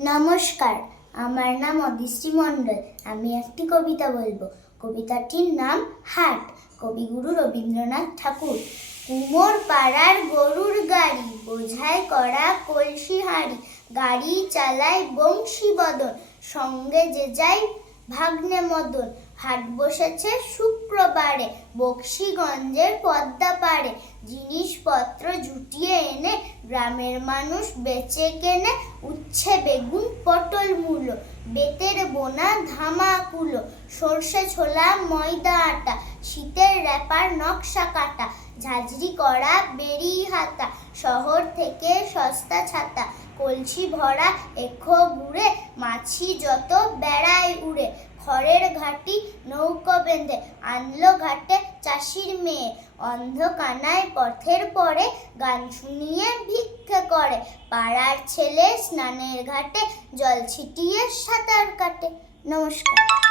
নমস্কার, আমার নাম অদিশ্রী মণ্ডল। আমি একটি কবিতা বলবো। কবিতাটির নাম হাট। কবিগুরু রবীন্দ্রনাথ ঠাকুর। কুমোর পাড়ার গরুর গাড়ি, বোঝাই করা কলসি হাঁড়ি, গাড়ি চালায় বংশী বদন, সঙ্গে যে যাই ভাগ্নে মদন। হাট বসেছে শুক্রবারে, বক্সিগঞ্জের পদ্মা পাড়ে, জিনিসপত্র জুটিয়ে এনে গ্রামের মানুষ বেচে কেনে। উচ্ছে বেগুন পটল মূলো, বেতের বোনা ধামাকুলো, সর্ষে ছোলা ময়দা আটা, শীতের র্যাপার নকশা কাটা, ঝাঁঝরি করা বেরি হাতা, শহর থেকে সস্তা ছাতা, কলসি ভরা এখো গুড়ে, মাছি যত বেড়ায় উড়ে। খড়ের ঘাটি নৌকো বেঁধে আনলো ঘাটে চাষির মেয়ে, অন্ধকানায় পথের পরে গান শুনিয়ে ভিক্ষে করে, পাড়ার ছেলে স্নানের ঘাটে জল ছিটিয়ে সাঁতার কাটে। নমস্কার।